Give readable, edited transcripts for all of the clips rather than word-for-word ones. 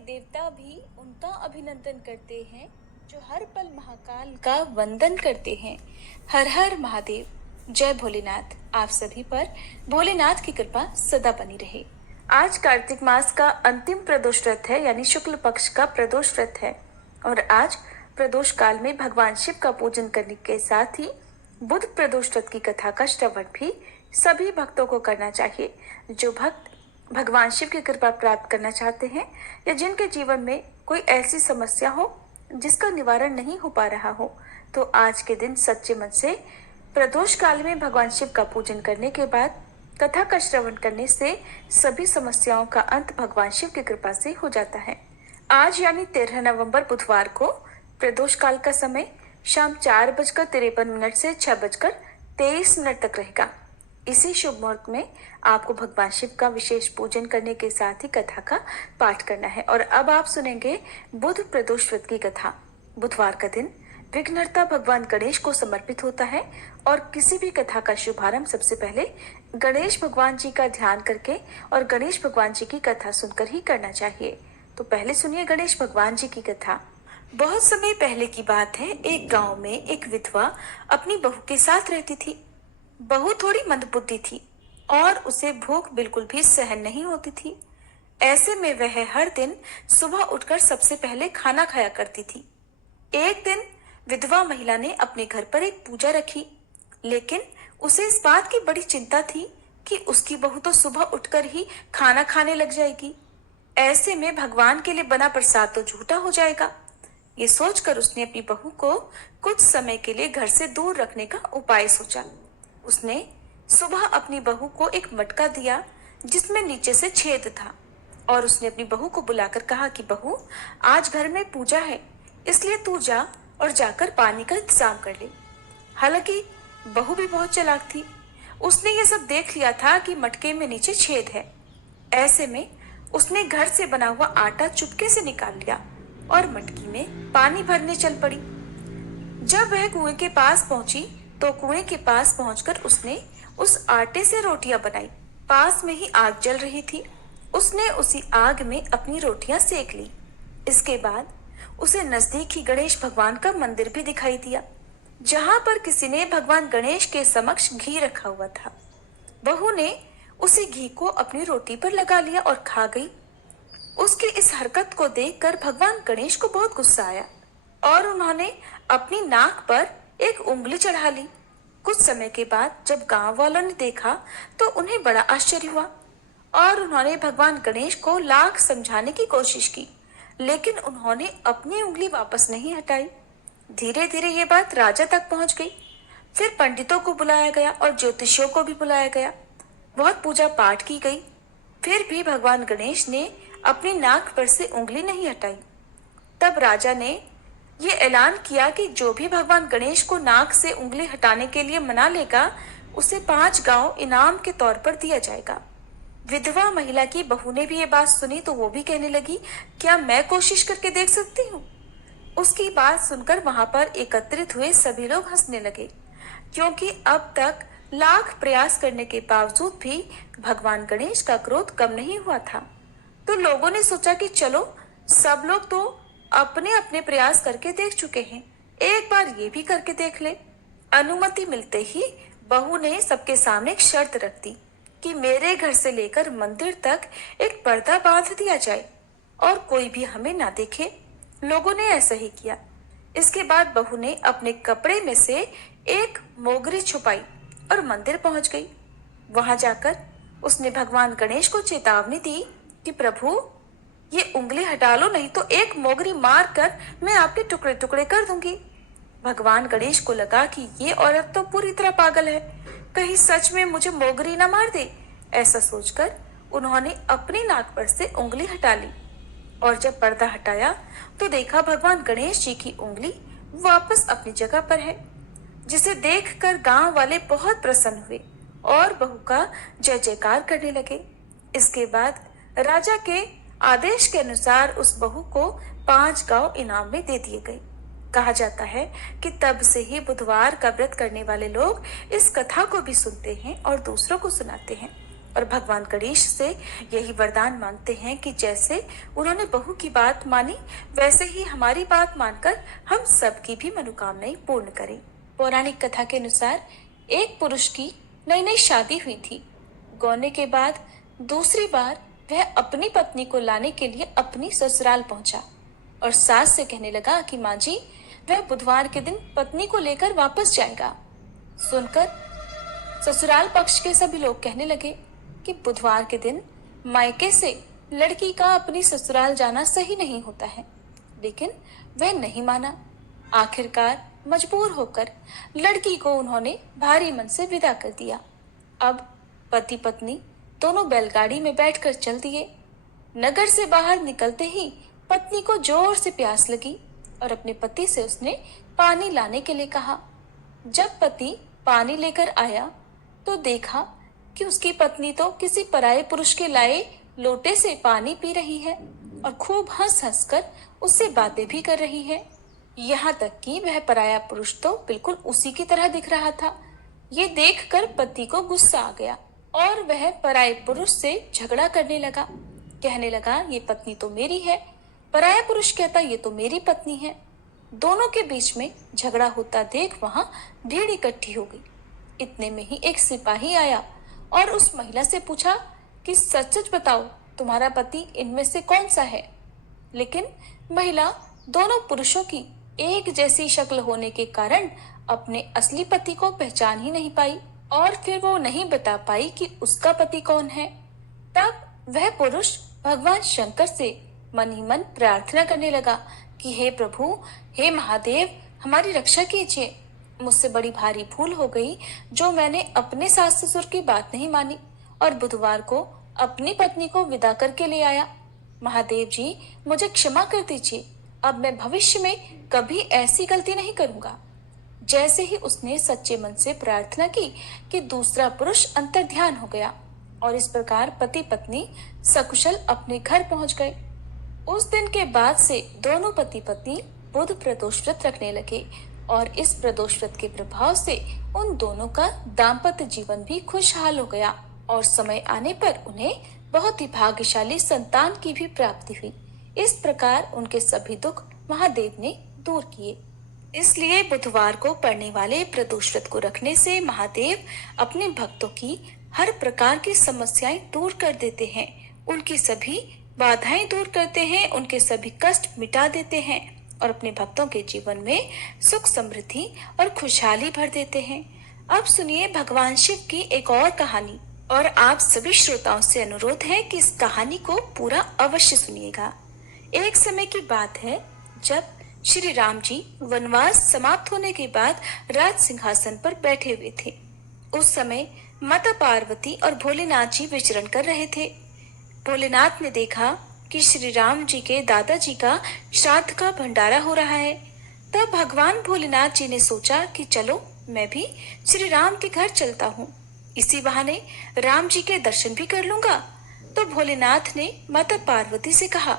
देवता भी उनका अभिनंदन करते हैं जो हर पल महाकाल का वंदन करते हैं। हर हर महादेव। जय भोलेनाथ। आप सभी पर भोलेनाथ की कृपा सदा बनी रहे। आज कार्तिक मास का अंतिम प्रदोष व्रत है, यानी शुक्ल पक्ष का प्रदोष व्रत है। और आज प्रदोष काल में भगवान शिव का पूजन करने के साथ ही बुध प्रदोष व्रत की कथा का श्रवण भी सभी भक्तों को करना चाहिए। जो भक्त भगवान शिव की कृपा प्राप्त करना चाहते हैं या जिनके जीवन में कोई ऐसी समस्या हो जिसका निवारण नहीं हो पा रहा हो, तो आज के दिन सच्चे मन से प्रदोष काल में भगवान शिव का पूजन करने के बाद कथा का श्रवण करने से सभी समस्याओं का अंत भगवान शिव की कृपा से हो जाता है। आज यानी 13 नवंबर बुधवार को प्रदोष काल का समय शाम 4:53 से 6:23 तक रहेगा। इसी शुभ मुहूर्त में आपको भगवान शिव का विशेष पूजन करने के साथ ही कथा का पाठ करना है। और अब आप सुनेंगे बुध प्रदोष व्रत की कथा। बुधवार का दिन विघ्नहर्ता भगवान गणेश को समर्पित होता है और किसी भी कथा का शुभारंभ सबसे पहले गणेश भगवान जी का ध्यान करके और गणेश भगवान जी की कथा सुनकर ही करना चाहिए। तो पहले सुनिए गणेश भगवान जी की कथा। बहुत समय पहले की बात है, एक गांव में एक विधवा अपनी बहू के साथ रहती थी। बहू थोड़ी मंदबुद्धि थी और उसे भूख बिल्कुल भी सहन नहीं होती थी। ऐसे में वह हर दिन सुबह उठकर सबसे पहले खाना खाया करती थी। एक दिन विधवा महिला ने अपने घर पर एक पूजा रखी, लेकिन उसे इस बात की बड़ी चिंता थी कि उसकी बहू तो सुबह उठकर ही खाना खाने लग जाएगी। ऐसे में भगवान के लिए बना प्रसाद तो झूठा हो जाएगा। ये सोचकर उसने अपनी बहू को कुछ समय के लिए घर से दूर रखने का उपाय सोचा। उसने सुबह अपनी बहू को एक मटका दिया जिसमें नीचे से छेद था और उसने अपनी बहू को बुलाकर कहा कि बहू, आज घर में पूजा है, इसलिए तू जा और जाकर पानी का इंतजाम कर ले। हालांकि बहू भी बहुत चालाक थी। उसने ये सब देख लिया था कि मटके में नीचे छेद है। ऐसे में उसने घर से बना हुआ आटा चुपके से निकाल लिया और मटकी में पानी भरने चल पड़ी। जब वह कुएं के पास पहुंची तो कुएं के पास पहुंचकर उसने उस आटे से रोटियां बनाई। पास में ही आग जल रही थी। उसने उसी आग में अपनी रोटियां सेक ली। इसके बाद उसे नजदीक ही गणेश भगवान का मंदिर भी दिखाई दिया, जहां पर किसी ने भगवान गणेश के समक्ष घी रखा हुआ था। बहू ने उसी घी को अपनी रोटी पर लगा लिया और खा गई। उसकी इस हरकत को देखकर भगवान गणेश को बहुत गुस्सा आया और उन्होंने अपनी नाक पर एक उंगली चढ़ा ली। कुछ समय के बाद जब गांव वालों ने देखा तो उन्हें बड़ा आश्चर्य हुआ और उन्होंने भगवान गणेश को लाख समझाने की कोशिश की, लेकिन उन्होंने अपनी उंगली वापस नहीं हटाई। धीरे धीरे ये बात राजा तक पहुंच गई। फिर पंडितों को बुलाया गया और ज्योतिषियों को भी बुलाया गया। बहुत पूजा पाठ की गई, फिर भी भगवान गणेश ने अपनी नाक पर से उंगली नहीं हटाई। तब राजा ने ये ऐलान किया कि जो भी भगवान गणेश को नाक से उंगली हटाने के लिए मना लेगा, उसे 5 गांव इनाम के तौर पर दिया जाएगा। विधवा महिला की बहू ने भी ये बात सुनी तो वो भी कहने लगी, क्या मैं कोशिश करके देख सकती हूँ? उसकी बात सुनकर वहां पर एकत्रित हुए सभी लोग हंसने लगे, क्योंकि अब तक लाख प्रयास करने के बावजूद भी भगवान गणेश का क्रोध कम नहीं हुआ था। तो लोगों ने सोचा कि चलो, सब लोग तो अपने अपने प्रयास करके देख चुके हैं, एक बार ये भी करके देख ले। अनुमति मिलते ही बहू ने सबके सामने एक शर्त रख दी कि मेरे घर से लेकर मंदिर तक एक पर्दा बांध दिया जाए और कोई भी हमें ना देखे। लोगों ने ऐसा ही किया। इसके बाद बहू ने अपने कपड़े में से एक मोगरी छुपाई और मंदिर पहुंच गई। वहां जाकर उसने भगवान गणेश को चेतावनी दी कि प्रभु, ये उंगली हटा लो, नहीं तो एक मोगरी मार कर मैं आपके टुकड़े टुकड़े कर दूंगी। भगवान गणेश को लगा कि ये औरत तो पूरी तरह पागल है, कहीं सच में मुझे मोगरी ना मार दे। ऐसा सोचकर उन्होंने अपनी नाक पर से उंगली हटा ली और जब पर्दा हटाया तो देखा भगवान गणेश जी की उंगली वापस अपनी जगह पर है, जिसे देखकर गांव वाले बहुत प्रसन्न हुए और बहू का जय जयकार करने लगे। इसके बाद राजा के आदेश के अनुसार उस बहू को 5 गांव इनाम में दे दिए गए। कहा जाता है कि तब से ही बुधवार का व्रत करने वाले लोग इस कथा को भी सुनते हैं और दूसरों को सुनाते हैं। और भगवान गणेश से यही वरदान मांगते हैं कि जैसे उन्होंने बहू की बात मानी, वैसे ही हमारी बात मानकर हम सबकी भी मनोकामनाएं पूर्ण करें। पौराणिक कथा के अनुसार एक पुरुष की नई नई शादी हुई थी। गौने के बाद दूसरी बार वह अपनी पत्नी को लाने के लिए अपनी ससुराल पहुंचा और सास से कहने लगा कि माँ जी, वह बुधवार के दिन पत्नी को लेकर वापस जाएगा। सुनकर ससुराल पक्ष के सभी लोग कहने लगे कि बुधवार के दिन मायके से लड़की का अपनी ससुराल जाना सही नहीं होता है, लेकिन वह नहीं माना। आखिरकार मजबूर होकर लड़की को उन्होंने भारी मन से विदा कर दिया। अब पति पत्नी दोनों बैलगाड़ी में बैठकर चल दिए। नगर से बाहर निकलते ही पत्नी को जोर से प्यास लगी और अपने पति से उसने पानी लाने के लिए कहा। जब पति पानी लेकर आया तो देखा कि उसकी पत्नी तो किसी पराये पुरुष के लाए लोटे से पानी पी रही है और खूब हंस हंस कर उससे बातें भी कर रही है। यहाँ तक कि वह पराया पुरुष तो बिल्कुल उसी की तरह दिख रहा था। ये देखकर पति को गुस्सा आ गया और वह पराये पुरुष से झगड़ा करने लगा। कहने लगा, ये पत्नी तो मेरी है। पराया पुरुष कहता, ये तो मेरी पत्नी है। दोनों के बीच में झगड़ा होता देख वहां भीड़ इकट्ठी हो गई। इतने में ही एक सिपाही आया और उस महिला से पूछा कि सच सच बताओ, तुम्हारा पति इनमें से कौन सा है। लेकिन महिला दोनों पुरुषों की एक जैसी शक्ल होने के कारण अपने असली पति को पहचान ही नहीं पाई और फिर वो नहीं बता पाई कि उसका पति कौन है। तब वह पुरुष भगवान शंकर से मन ही मन प्रार्थना करने लगा कि हे प्रभु, हे महादेव, हमारी रक्षा कीजिए। मुझसे बड़ी भारी भूल हो गई जो मैंने अपने सास ससुर की बात नहीं मानी और बुधवार को अपनी पत्नी को विदा करके ले आया। महादेव जी, मुझे क्षमा कर दीजिए। अब मैं भविष्य में कभी ऐसी गलती नहीं करूंगा। जैसे ही उसने सच्चे मन से प्रार्थना की कि दूसरा पुरुष अंतर्ध्यान हो गया और इस प्रकार पति पत्नी सकुशल अपने घर पहुंच गए। उस दिन के बाद से दोनों पति पत्नी बुध प्रदोष व्रत रखने लगे और इस प्रदोष व्रत के प्रभाव से उन दोनों का दाम्पत्य जीवन भी खुशहाल हो गया और समय आने पर उन्हें बहुत ही भाग्यशाली संतान की भी प्राप्ति हुई। इस प्रकार उनके सभी दुख महादेव ने दूर किए। इसलिए बुधवार को पड़ने वाले प्रदोष व्रत को रखने से महादेव अपने भक्तों की हर प्रकार की समस्याएं दूर कर देते हैं, उनकी सभी बाधाएं दूर करते हैं, उनके सभी कष्ट मिटा देते हैं और अपने भक्तों के जीवन में सुख समृद्धि और खुशहाली भर देते हैं। अब सुनिए भगवान शिव की एक और कहानी और आप सभी श्रोताओं से अनुरोध है कि इस कहानी को पूरा अवश्य सुनिएगा। एक समय की बात है जब श्री राम जी वनवास समाप्त होने के बाद राज सिंहासन पर बैठे हुए थे। उस समय माता पार्वती और भोलेनाथ जी विचरण कर रहे थे। भोलेनाथ ने देखा कि श्री राम जी के दादाजी का श्राद्ध का भंडारा हो रहा है। तब भगवान भोलेनाथ जी ने सोचा कि चलो मैं भी श्री राम के घर चलता हूँ, इसी बहाने राम जी के दर्शन भी कर लूंगा। तो भोलेनाथ ने माता पार्वती से कहा,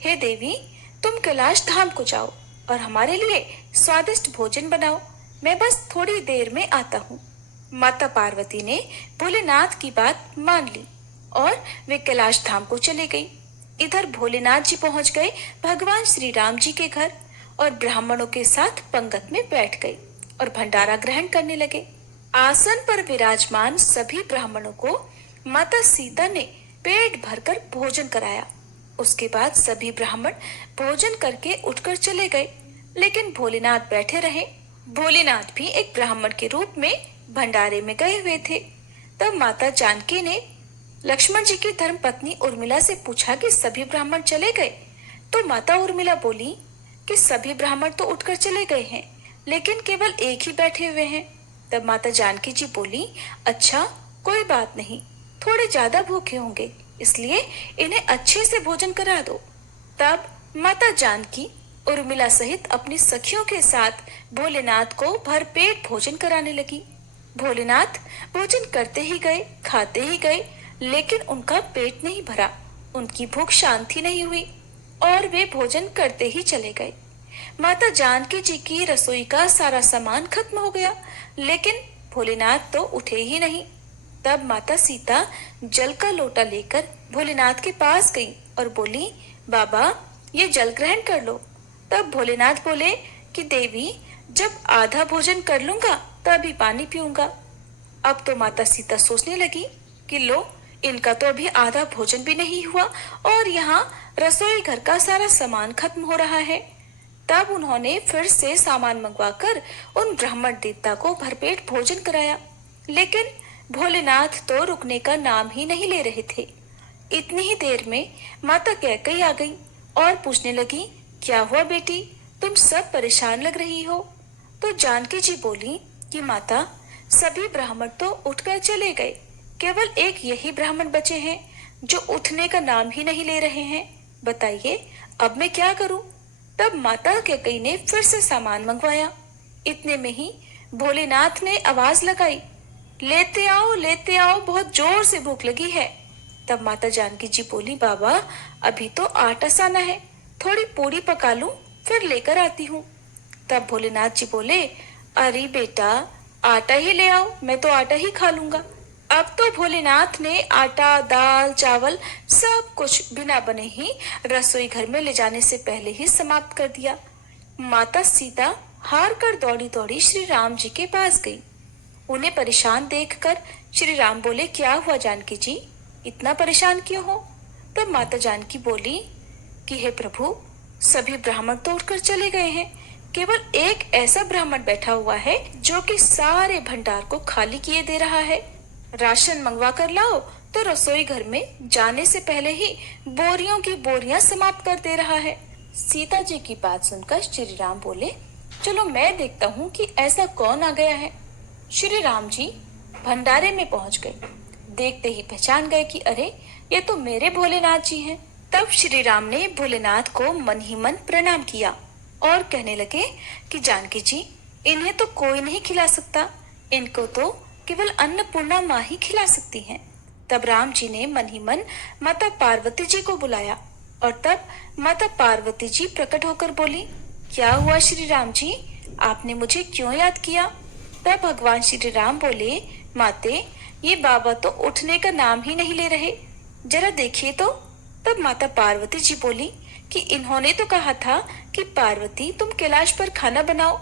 हे देवी, तुम कैलाश धाम को जाओ और हमारे लिए स्वादिष्ट भोजन बनाओ, मैं बस थोड़ी देर में आता हूँ। माता पार्वती ने भोलेनाथ की बात मान ली और वे कैलाश धाम को चले गई। इधर भोलेनाथ जी पहुंच गए भगवान श्री राम जी के घर और ब्राह्मणों के साथ पंगत में बैठ गए और भंडारा ग्रहण करने लगे। आसन पर विराजमान सभी ब्राह्मणों को माता सीता ने पेट भरकर भोजन कराया। उसके बाद सभी ब्राह्मण भोजन करके उठकर चले गए, लेकिन भोलेनाथ बैठे रहे। भोलेनाथ भी एक ब्राह्मण के रूप में भंडारे में गए हुए थे। तब माता जानकी ने लक्ष्मण जी की धर्म पत्नी उर्मिला से पूछा कि सभी ब्राह्मण चले गए। तो माता उर्मिला बोली कि सभी ब्राह्मण तो उठकर चले गए हैं, लेकिन केवल एक ही बैठे हुए हैं। तब माता जानकी जी बोली, अच्छा कोई बात नहीं, थोड़े ज्यादा भूखे होंगे, इसलिए इन्हें अच्छे से भोजन करा दो। तब माता जानकी उर्मिला सहित अपनी सखियों के साथ भोलेनाथ को भरपेट भोजन कराने लगी। भोलेनाथ भोजन करते ही गए, खाते ही गए, लेकिन उनका पेट नहीं भरा, उनकी भूख शांत ही नहीं हुई और वे भोजन करते ही चले गए। माता जानकी जी की रसोई का सारा सामान खत्म हो गया, लेकिन भोलेनाथ तो उठे ही नहीं। तब माता सीता जल का लोटा लेकर भोलेनाथ के पास गई और बोली, बाबा ये जल ग्रहण कर लो। तब भोलेनाथ बोले कि देवी, जब आधा भोजन कर लूंगा तभी पानी पीऊंगा। अब तो माता सीता सोचने लगी कि लो, इनका तो अभी आधा भोजन भी नहीं हुआ और यहाँ रसोई घर का सारा सामान खत्म हो रहा है। तब उन्होंने फिर से सामान मंगवाकर उन ब्राह्मण देवता को भरपेट भोजन कराया, लेकिन भोलेनाथ तो रुकने का नाम ही नहीं ले रहे थे। इतनी ही देर में माता कैकेयी आ गई और पूछने लगी, क्या हुआ बेटी, तुम सब परेशान लग रही हो। तो जानकी जी बोली कि माता, सभी ब्राह्मण तो उठकर चले गए, केवल एक यही ब्राह्मण बचे हैं जो उठने का नाम ही नहीं ले रहे हैं। बताइए अब मैं क्या करूं। तब माता कैकेयी ने फिर से सामान मंगवाया। इतने में ही भोलेनाथ ने आवाज लगाई, लेते आओ, बहुत जोर से भूख लगी है। तब माता जानकी जी बोली, बाबा अभी तो आटा साना है, थोड़ी पूरी पका लूं फिर लेकर आती हूँ। तब भोलेनाथ जी बोले, अरे बेटा आटा ही ले आओ, मैं तो आटा ही खा लूंगा। अब तो भोलेनाथ ने आटा, दाल, चावल सब कुछ बिना बने ही रसोई घर में ले जाने से पहले ही समाप्त कर दिया। माता सीता हार कर दौड़ी दौड़ी श्री राम जी के पास गई। उन्हें परेशान देखकर श्री राम बोले, क्या हुआ जानकी जी, इतना परेशान क्यों हो। तब माता जानकी बोली कि हे प्रभु, सभी ब्राह्मण तो उठकर चले गए हैं, केवल एक ऐसा ब्राह्मण बैठा हुआ है जो कि सारे भंडार को खाली किए दे रहा है। राशन मंगवा कर लाओ तो रसोई घर में जाने से पहले ही बोरियों की बोरियां समाप्त कर दे रहा है। सीता जी की बात सुनकर श्री राम बोले, चलो मैं देखता हूँ कि ऐसा कौन आ गया है। श्री राम जी भंडारे में पहुंच गए। देखते ही पहचान गए कि अरे ये तो मेरे भोलेनाथ जी हैं। तब श्री राम ने भोलेनाथ को मन ही मन प्रणाम किया और कहने लगे कि जानकी जी, इन्हें तो कोई नहीं खिला सकता, इनको तो केवल अन्नपूर्णा माँ ही खिला सकती हैं। तब राम जी ने मन ही मन माता पार्वती जी को बुलाया और तब माता पार्वती जी प्रकट होकर बोली, क्या हुआ श्री राम जी, आपने मुझे क्यों याद किया। तब भगवान श्री राम बोले, माते ये बाबा तो उठने का नाम ही नहीं ले रहे, जरा देखिए तो। तब माता पार्वती जी बोली कि इन्होंने तो कहा था कि पार्वती तुम कैलाश पर खाना बनाओ,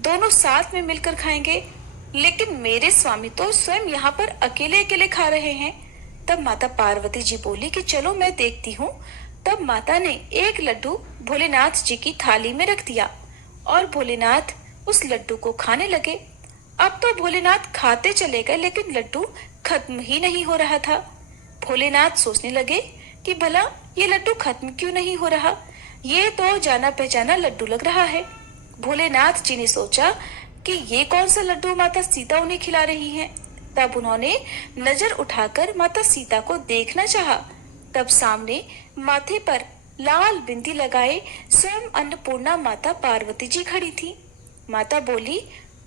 दोनों साथ में मिलकर खाएंगे, लेकिन मेरे स्वामी तो स्वयं यहाँ पर अकेले अकेले खा रहे हैं। तब माता पार्वती जी बोली कि चलो मैं देखती हूँ। तब माता ने एक लड्डू भोलेनाथ जी की थाली में रख दिया और भोलेनाथ उस लड्डू को खाने लगे। अब तो भोलेनाथ खाते चले गए, लेकिन लड्डू खत्म ही नहीं हो रहा था। भोलेनाथ सोचने लगे कि भला ये लड्डू खत्म क्यों नहीं हो रहा, ये तो जाना पहचाना लड्डू लग रहा है। भोलेनाथ जी ने सोचा कि ये कौन सा लड्डू माता सीता उन्हें खिला रही हैं। तब उन्होंने नजर उठाकर माता सीता को देखना चाहा। तब सामने माथे पर लाल बिंदी लगाए स्वयं अन्नपूर्णा माता पार्वती जी खड़ी थी। माता बोली,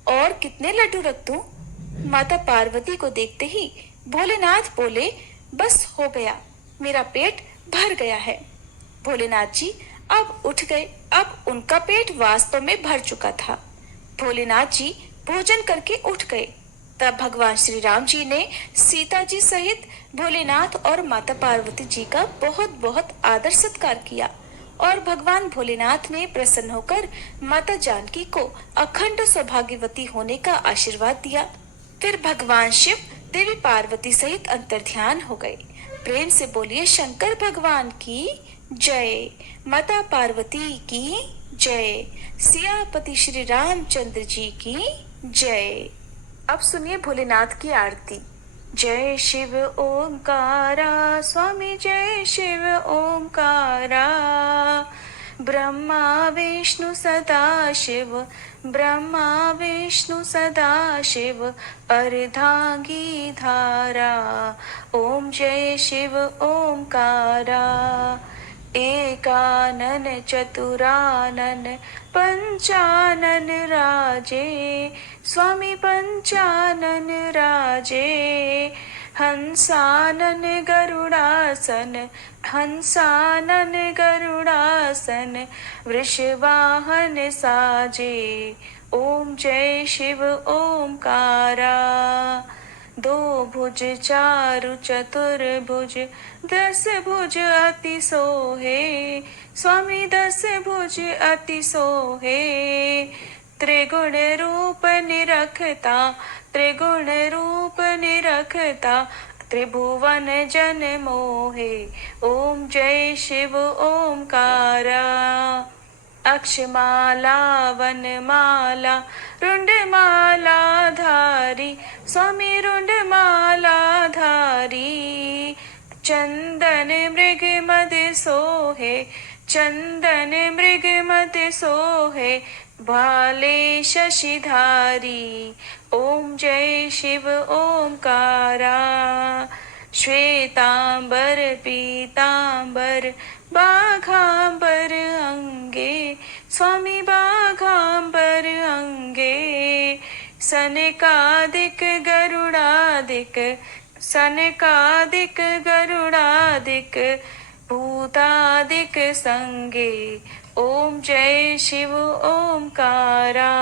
और कितने लड्डू रख दूं? माता पार्वती को देखते ही भोलेनाथ बोले, बस हो गया, मेरा पेट भर गया है। भोलेनाथ जी अब उठ गए। अब उनका पेट वास्तव में भर चुका था। भोलेनाथ जी भोजन करके उठ गए। तब भगवान श्री राम जी ने सीता जी सहित भोलेनाथ और माता पार्वती जी का बहुत बहुत आदर सत्कार किया और भगवान भोलेनाथ ने प्रसन्न होकर माता जानकी को अखंड सौभाग्यवती होने का आशीर्वाद दिया। फिर भगवान शिव देवी पार्वती सहित अंतर्ध्यान हो गए। प्रेम से बोलिए शंकर भगवान की जय, माता पार्वती की जय, सियापति श्री रामचंद्र जी की जय। अब सुनिए भोलेनाथ की आरती। जय शिव ओंकारा, स्वामी जय शिव ओंकारा, ब्रह्मा विष्णु सदा शिव, ब्रह्मा विष्णु सदा शिव, अर्धांगी धारा, ओम जय शिव ओंकारा, एकानन चतुरानन पंचानन राजे, स्वामी पंचानन राजे, हंसानन गरुड़ासन, हंसानन गरुड़ासन, वृषवाहन साजे, ओम जय शिव ओंकारा। दो भुज चारु चतुर्भुज, दस भुज अति सोहे। स्वामी दस भुज अति सोहे। त्रिगुण रूप निरखता, त्रिगुण रूप निरखता, त्रिभुवन जन मोहे। ओम जय शिव ओमकारा। अक्षमाला वनमाला रुंडमाला धारी, स्वामी रुंडमाला धारी। चंदन मृग मद सोहे, चंदन मृग मद सोहे, भाले शशिधारी। ओम जय शिव ओमकारा। श्वेतांबर पीतांबर बाघांबर अंगे, स्वामी बाघांबर अंगे। सनकादिक गरुड़ादिक, सनकादिक गरुड़ादिक, भूतादिक संगे। ओम जय शिव ओमकारा।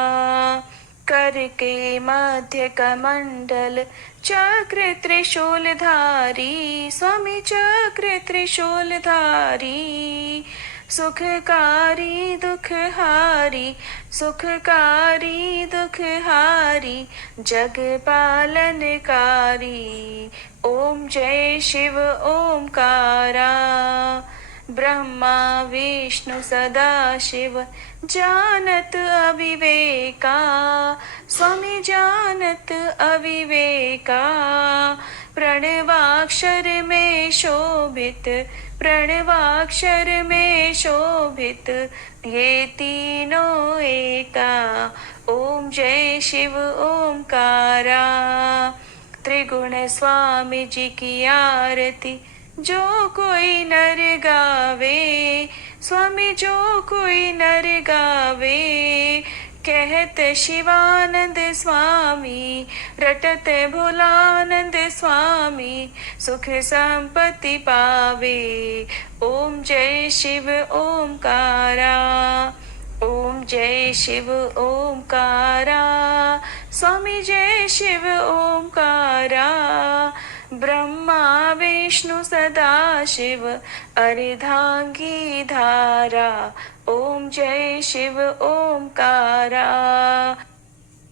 कर के मध्य कमंडल चक्र त्रिशूलधारी, स्वामी चक्र त्रिशूलधारी। सुखकारी दुखहारी, सुखकारी दुखहारी, जग पालनकारी। ओम जय शिव ओमकारा। ब्रह्मा विष्णु सदा शिव जानत अविवेका, स्वामी जानत अविवेका। प्रणवाक्षर में शोभित, प्रणवाक्षर में शोभित, ये तीनों एका। ओम जय शिव ओमकारा। त्रिगुण स्वामी जी की आरती जो कोई नर गावे, स्वामी जो कोई नर गावे। कहत शिवानंद स्वामी, रटत भोलानंद स्वामी, सुख संपत्ति पावे। ओम जय शिव ओमकारा। ओम जय शिव ओमकारा। स्वामी जय शिव ओमकारा। ब्रह्मा विष्णु सदा शिव अर्धांगी धारा। ओम जय शिव ओमकारा।